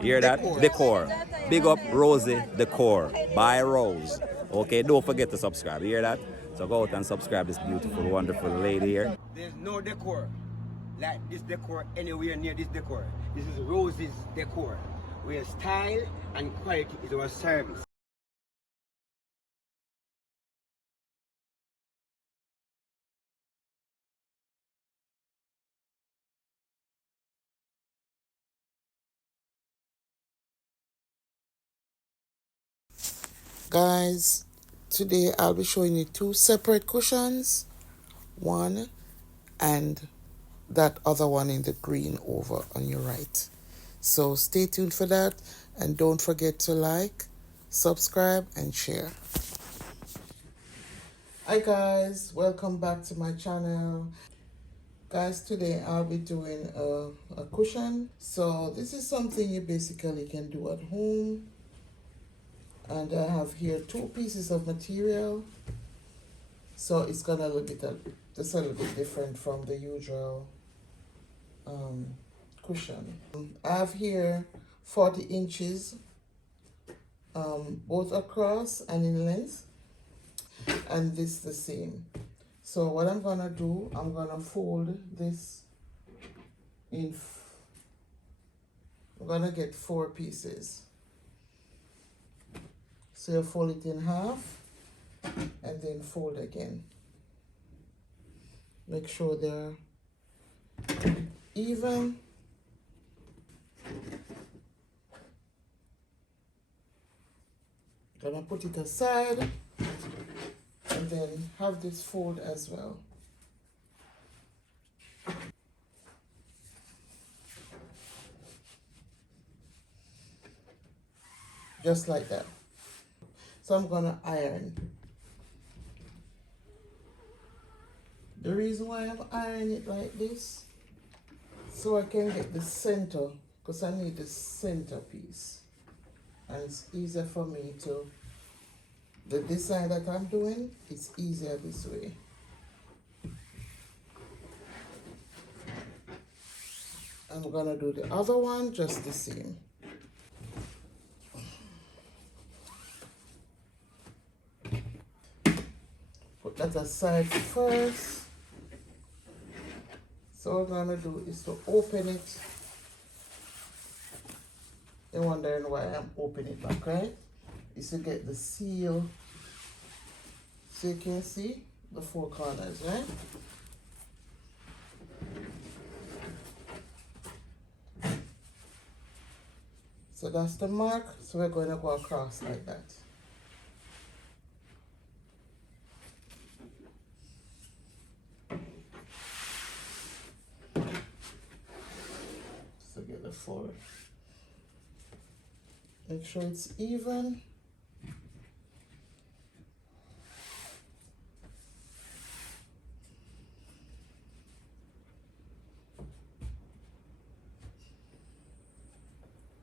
You hear that? Decor. Big up Rosie Decor by Rose. Okay, don't forget to subscribe. You hear that? So go out and subscribe this beautiful, wonderful lady here. There's no decor like this decor anywhere near this decor. This is Rose's decor, where style and quality is our service. Guys, today I'll be showing you two separate cushions, one and that other one in the green over on your right. So stay tuned for that, and don't forget to like, subscribe and share. Hi guys, welcome back to my channel. Guys, today I'll be doing a cushion. So this is something you basically can do at home. And I have here 2 pieces of material. So it's gonna look just a little bit different from the usual cushion. I have here 40 inches, both across and in length, and this the same. So what I'm gonna do, I'm gonna fold this in, I'm gonna get 4 pieces. So you fold it in half and then fold again. Make sure they're even. Gonna put it aside and then have this fold as well. Just like that. So I'm gonna iron. The reason why I'm ironing it like this, so I can get the center, because I need the center piece. And it's easier for me to, the design that I'm doing, it's easier this way. I'm gonna do the other one just the same. Put that aside first. So what I'm gonna do is to open it. You're wondering why I'm opening it back, right? Is to get the seal. So you can see the 4 corners, right? So that's the mark. So we're going to go across like that. So get the 4. Make sure it's even.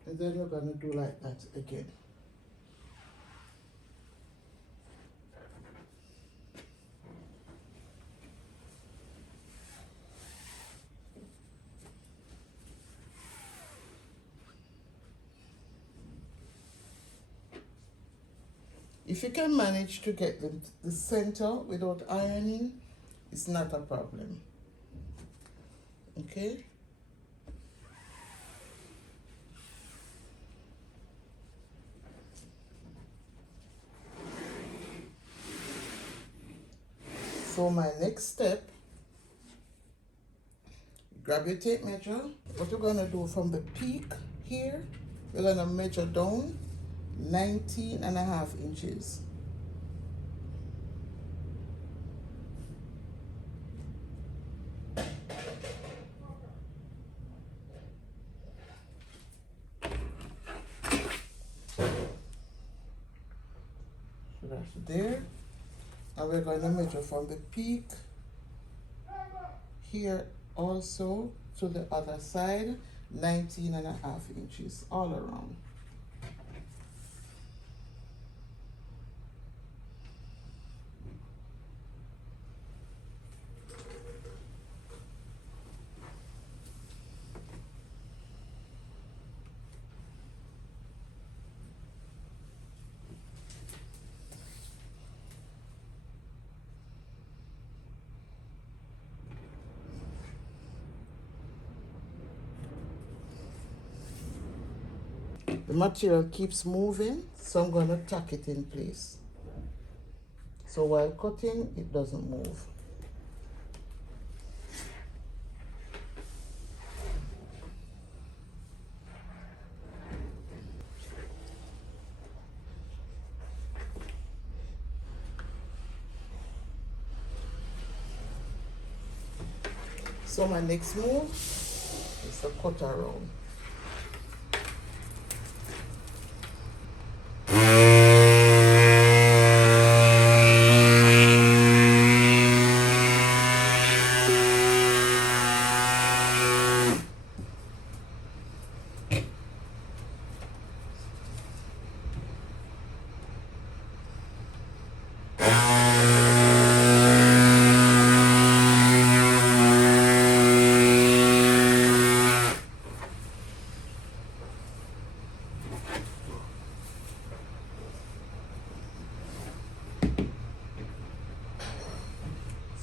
And then we're going to do like that again. If you can manage to get the center without ironing, it's not a problem. Okay? So my next step, grab your tape measure. What you're gonna do from the peak here, you're gonna measure down 19.5 inches. So that's there. And we're going to measure from the peak here also to the other side, 19.5 inches all around. The material keeps moving, so I'm going to tack it in place. So while cutting, it doesn't move. So my next move is to cut around.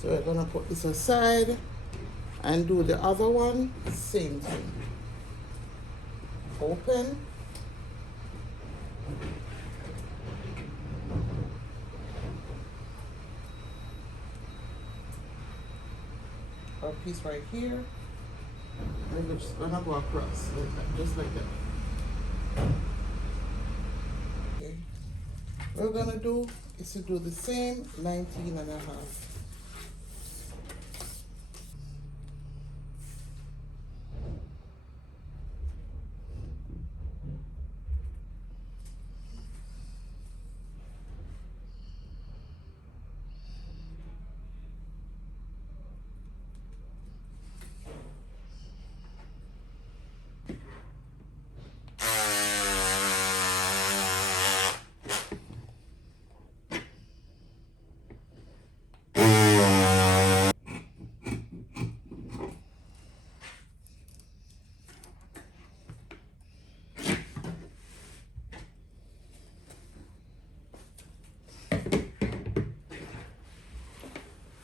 So we're gonna put this aside and do the other one, same thing. Open. Our piece right here. And we're just gonna go across like that, just like that. Okay. What we're gonna do is to do the same 19 and a half.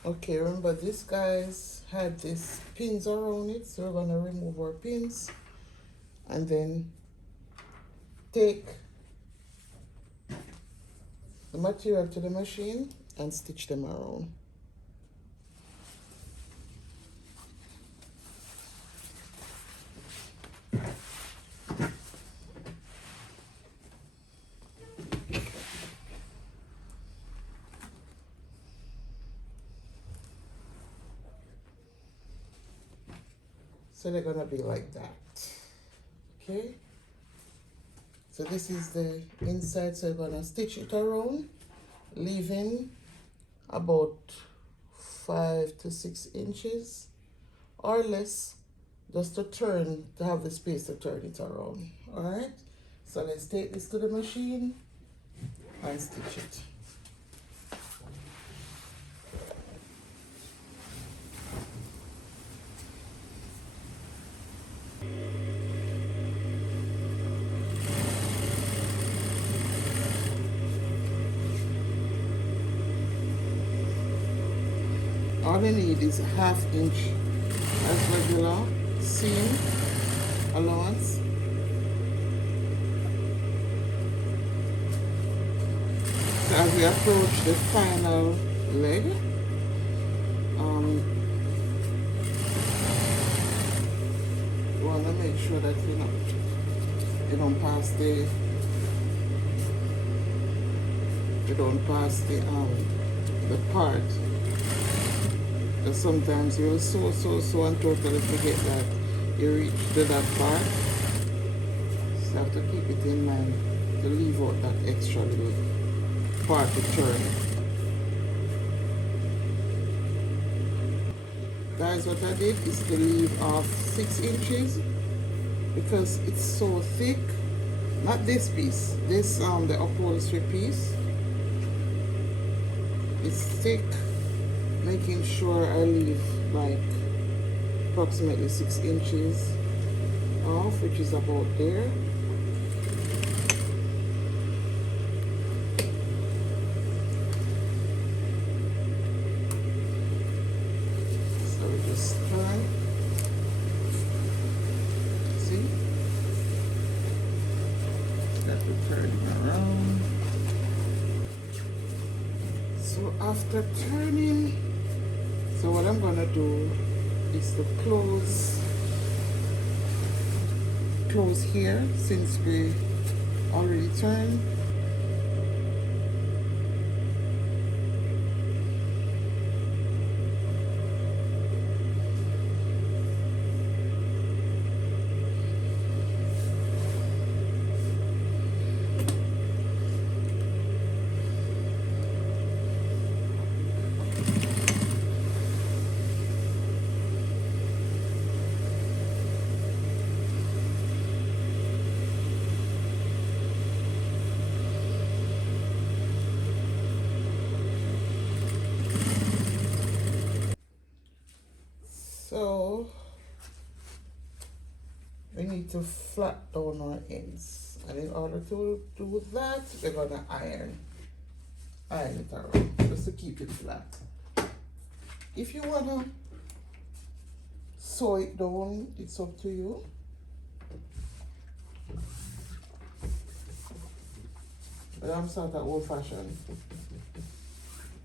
Okay, remember this guys had these pins around it, so we're gonna remove our pins and then take the material to the machine and stitch them around. So they're gonna be like that, okay? So this is the inside, so we're gonna stitch it around, leaving about 5 to 6 inches or less, just to turn, to have the space to turn it around, all right? So let's take this to the machine and stitch it. All we need is a 1/2 inch as regular seam allowance. So as we approach the final leg, we want to make sure that you don't pass the part. Because sometimes you'll sew and totally forget that you reach to that part. So you have to keep it in mind to leave out that extra little part to turn. Guys, what I did is to leave off 6 inches because it's so thick. Not this piece, this the upholstery piece. It's thick, making sure I leave like approximately 6 inches off, which is about there. So we just turn. See? to turn it around. So after turning, so what I'm gonna do is to close here since we already turned. So we need to flat down our ends, and in order to do that, we're gonna iron it around just to keep it flat. If you wanna sew it down, it's up to you. But I'm sort of old-fashioned,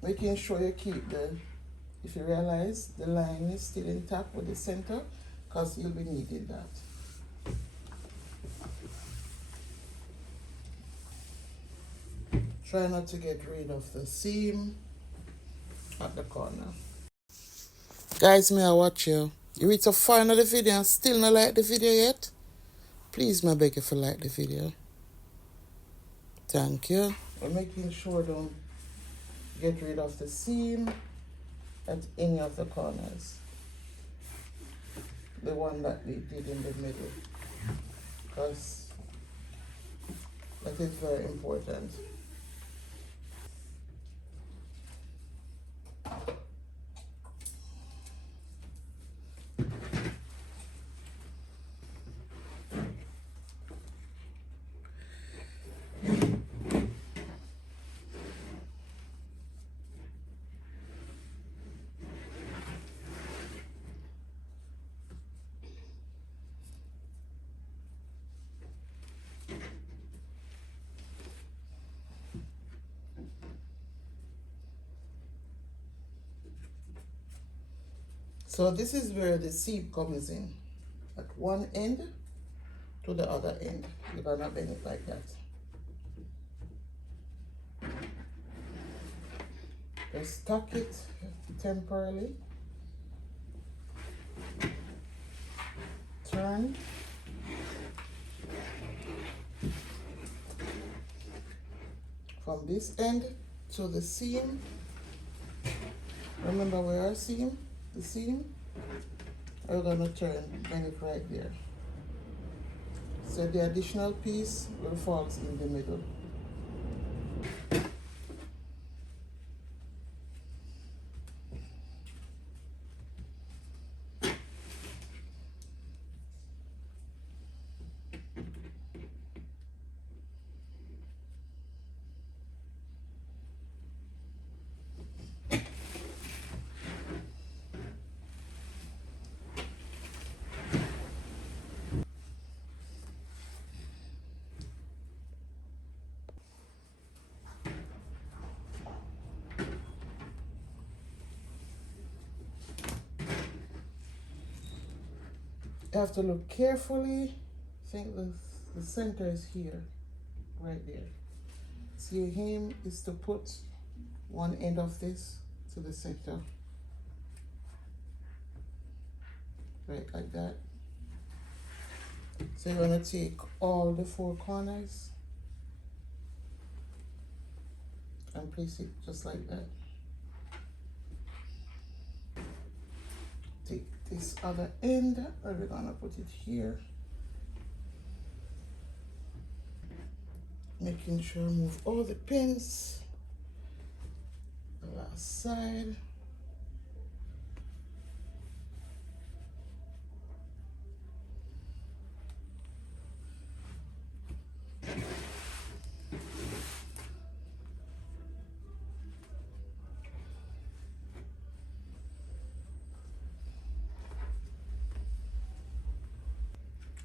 making sure you keep if you realize the line is still intact with the center, because you'll be needing that. Try not to get rid of the seam at the corner. Guys, may I watch you? You reach so far into the video and still not like the video yet? Please, may I beg you to like the video. Thank you. We're making sure don't get rid of the seam at any of the corners. The one that we did in the middle, because that is very important. So this is where the seam comes in, at one end to the other end. You're gonna bend it like that. Just tuck it temporarily. Turn. From this end to the seam. Remember where our seam? The seam, we're gonna turn, bring it right there. So the additional piece will fall in the middle. You have to look carefully. I think the center is here, right there. So your aim is to put one end of this to the center. Right like that. So you're gonna take all the four corners and place it just like that. Take this other end, and we're gonna put it here. Making sure I move all the pins. The last side.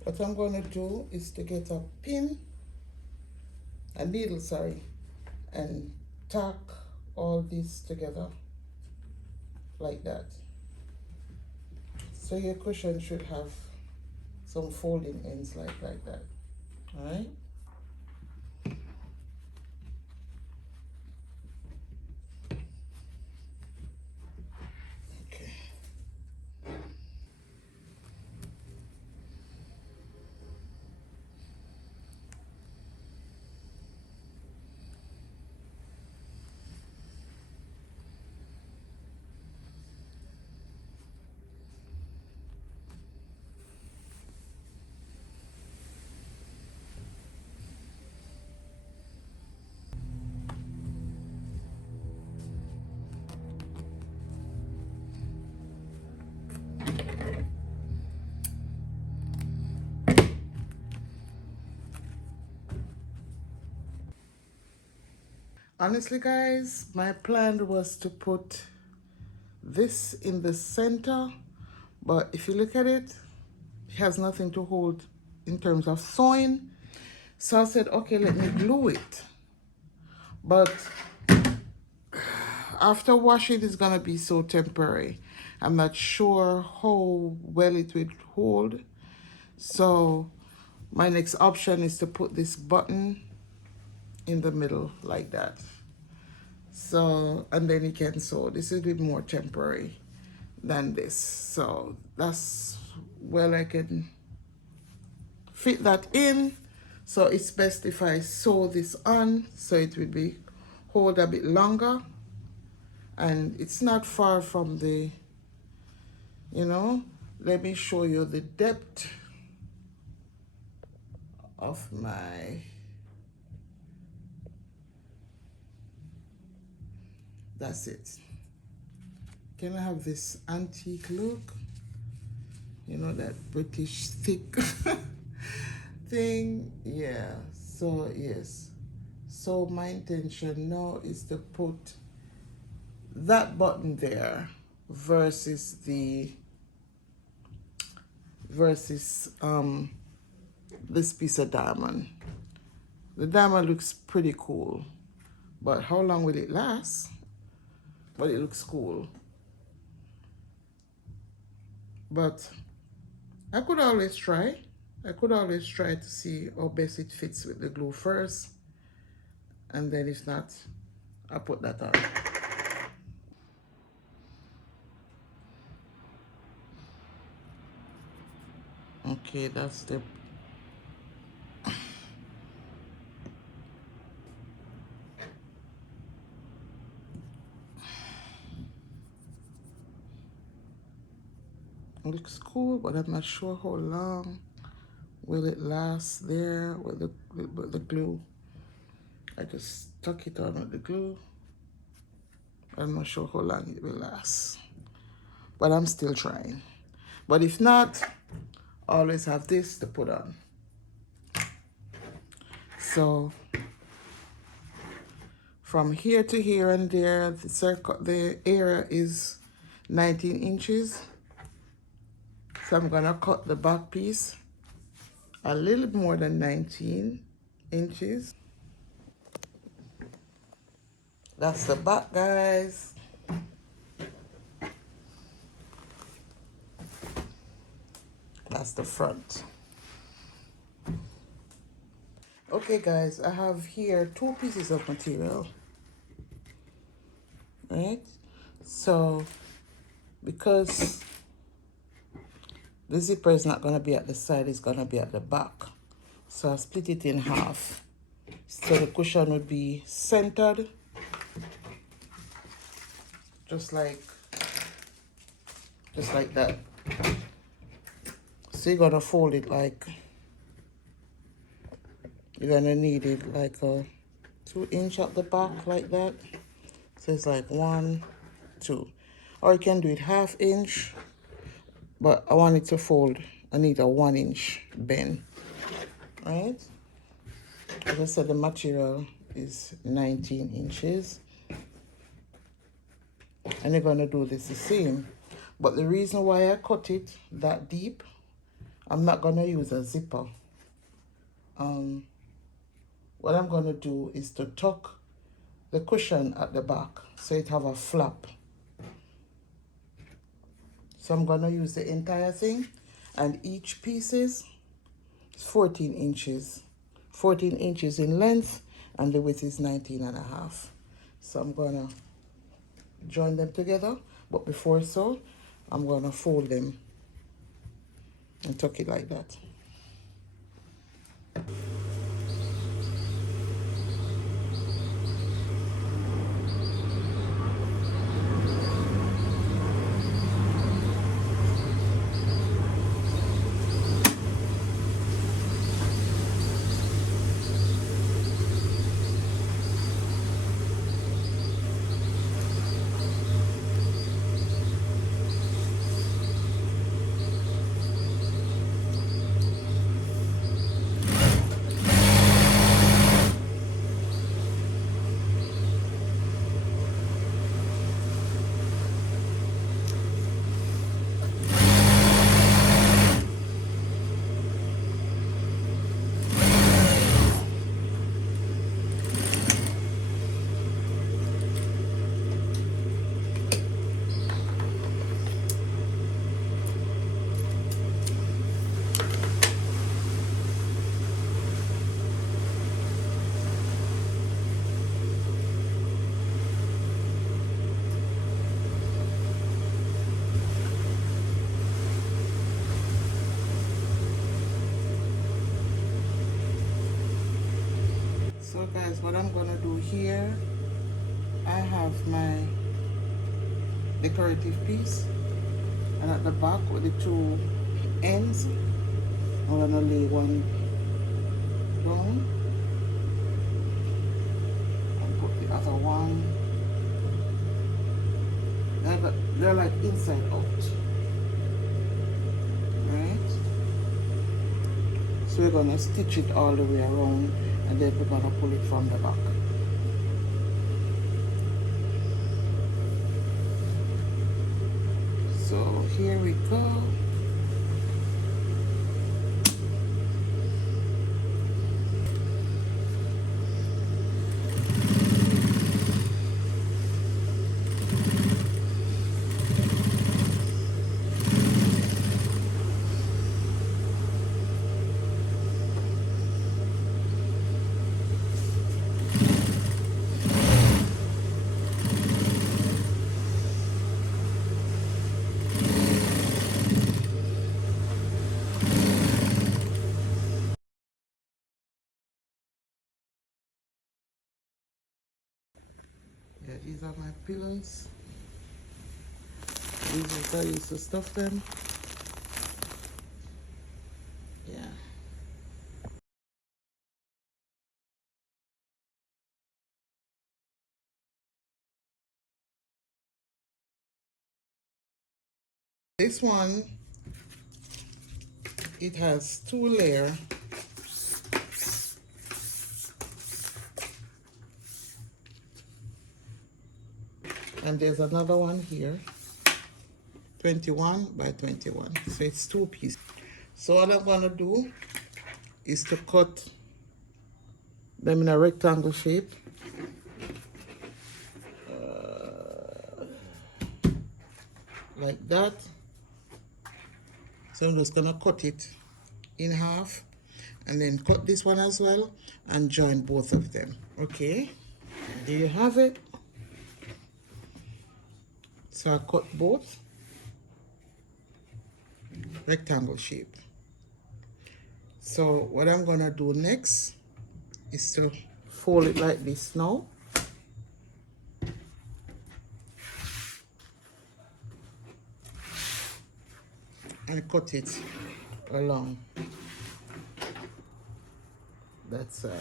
What I'm going to do is to get a pin a needle, sorry, and tack all this together like that. So your cushion should have some folding ends like that. All right. Okay. Honestly, guys, my plan was to put this in the center, but if you look at it, it has nothing to hold in terms of sewing. So I said, okay, let me glue it. But after washing, it's gonna be so temporary. I'm not sure how well it will hold. So my next option is to put this button in the middle like that. So, and then you can sew. This is a bit more temporary than this. So that's well, I can fit that in. So it's best if I sew this on so it will be hold a bit longer. And it's not far from the, you know, let me show you the depth of my, that's it. Can I have this antique look? You know, that British thick thing? Yeah, so yes. So my intention now is to put that button there versus this piece of diamond. The diamond looks pretty cool, but how long will it last? But it looks cool. But I could always try. I could always try to see how best it fits with the glue first. And then if not, I'll put that on. Okay, that's the looks cool, but I'm not sure how long will it last there with the glue. I just stuck it on with the glue. I'm not sure how long it will last, but I'm still trying. But if not, always have this to put on. So from here to here and there, the area is 19 inches. So I'm gonna cut the back piece a little more than 19 inches. That's the back, guys. That's the front. Okay, guys, I have here 2 pieces of material, right? So because the zipper is not going to be at the side, it's going to be at the back. So I split it in half. So the cushion would be centered, just like that. So you're going to fold it like, you're going to need it like a 2 inch at the back like that. So it's like 1, 2. Or you can do it 1/2 inch, but I want it to fold. I need a 1 inch bend, right? As I said, the material is 19 inches. And you're gonna do this the same. But the reason why I cut it that deep, I'm not gonna use a zipper. what I'm going to do is to tuck the cushion at the back so it have a flap. So I'm going to use the entire thing, and each piece is 14 inches. 14 inches in length, and the width is 19.5. So I'm going to join them together, but before so, I'm going to fold them and tuck it like that. So guys, what I'm gonna do here, I have my decorative piece, and at the back with the two ends, I'm gonna lay one down and put the other one. They're like inside out, right? So we're gonna stitch it all the way around, and then we're gonna pull it from the back. So here we go. Yeah, these are my pillows. These are how I used to stuff them. Yeah. This one, it has 2 layers. And there's another one here, 21 by 21. So it's 2 pieces. So what I'm gonna do is to cut them in a rectangle shape. Like that. So I'm just gonna cut it in half, and then cut this one as well and join both of them. Okay, there you have it. So I cut both rectangle shape. So what I'm gonna do next is to fold it like this now. And cut it along that side.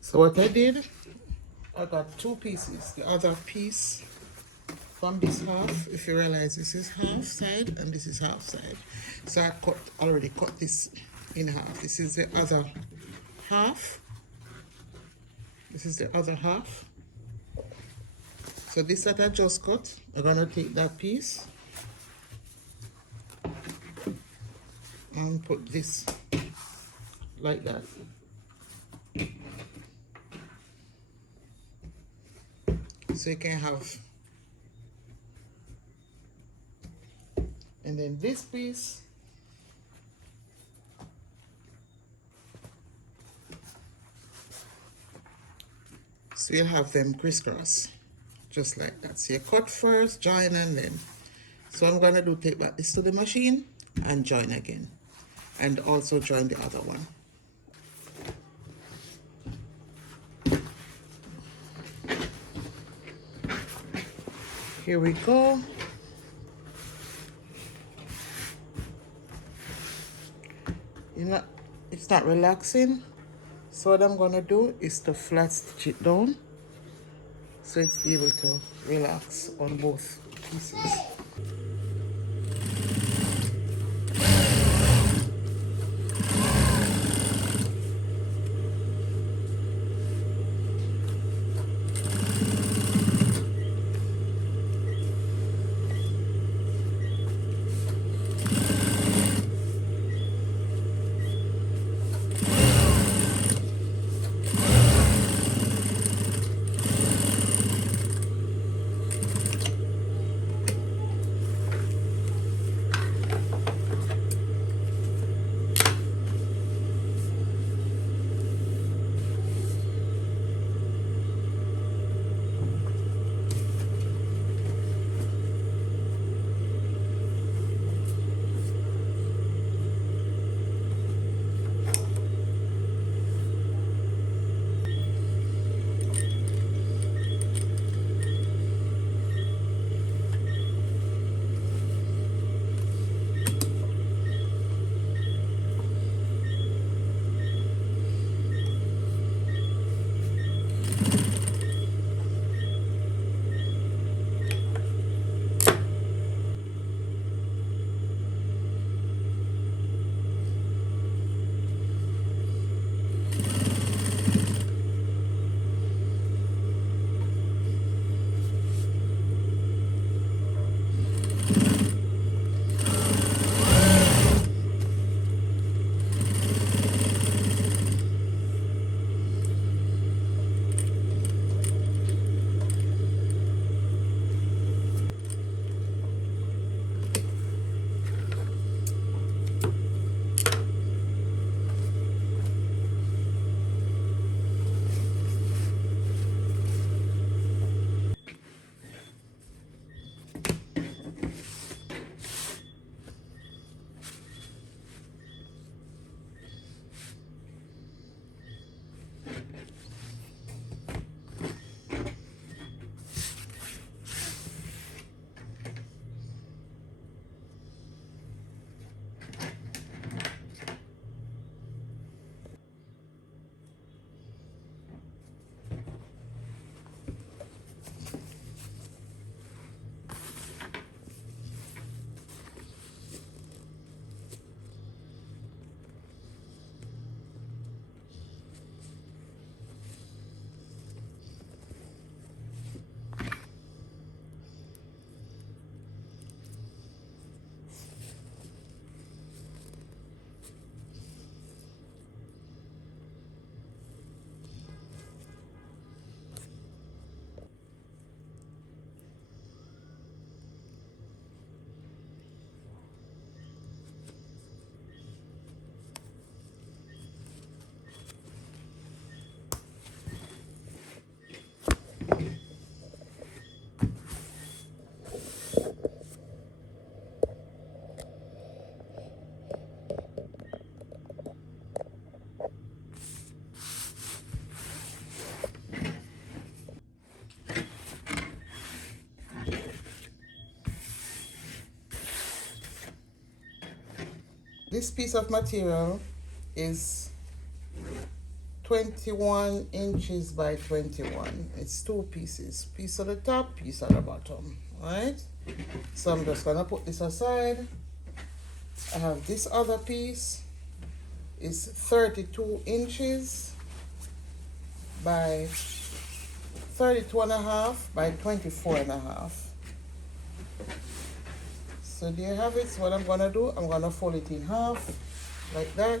So what I did, I got 2 pieces. The other piece from this half. If you realize this is half side and this is half side, so I already cut this in half. This is the other half. This is the other half. So this that I just cut, I'm gonna take that piece and put this like that. So you can have, and then this piece, so you'll have them crisscross, just like that. So you cut first, join, and then. So I'm gonna do, take back this to the machine and join again, and also join the other one. Here we go. It's not relaxing. So what I'm gonna do is to flat stitch it down so it's able to relax on both pieces. This piece of material is 21 inches by 21. It's two pieces, piece at the top, piece at the bottom. All right, so I'm just gonna put this aside. I have this other piece. It's 32 inches by 32.5 by 24.5. So there you have it. So what I'm gonna do, I'm gonna fold it in half like that.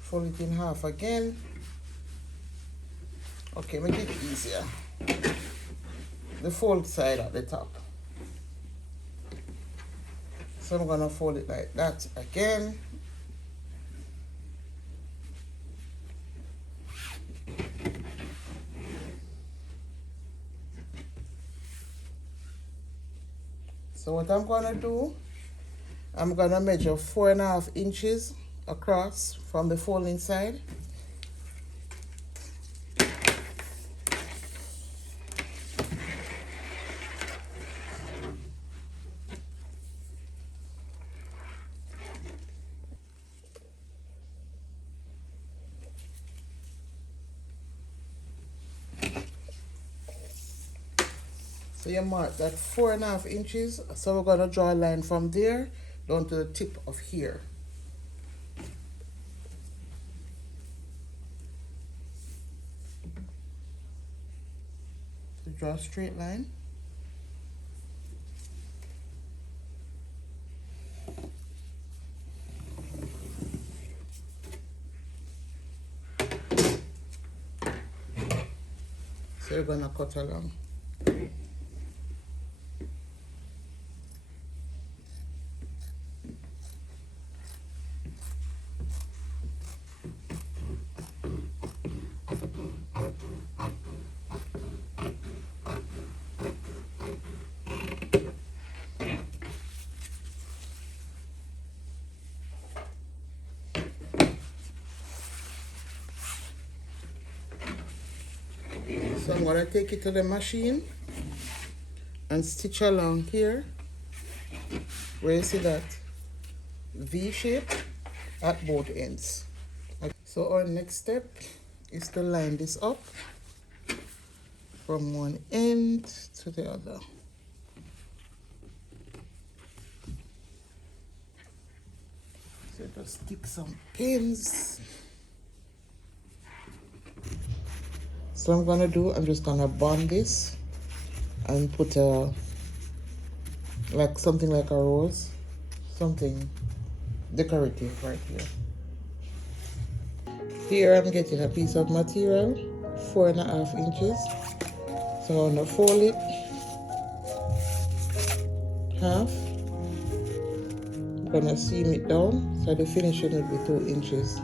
Fold it in half again. Okay, make it easier. The fold side at the top. So I'm gonna fold it like that again. So what I'm gonna do, I'm gonna measure 4.5 inches across from the folding side. So you mark that 4.5 inches. So we're gonna draw a line from there down to the tip of here. So draw a straight line. So you're gonna cut along. So I'm gonna take it to the machine and stitch along here where you see that V shape at both ends. So our next step is to line this up from one end to the other. So just stick some pins. So I'm gonna do, I'm just gonna bond this and put a, like something like a rose, something decorative right here. Here I'm getting a piece of material, 4.5 inches. So I'm gonna fold it half. I'm gonna seam it down so the finishing will be 2 inches.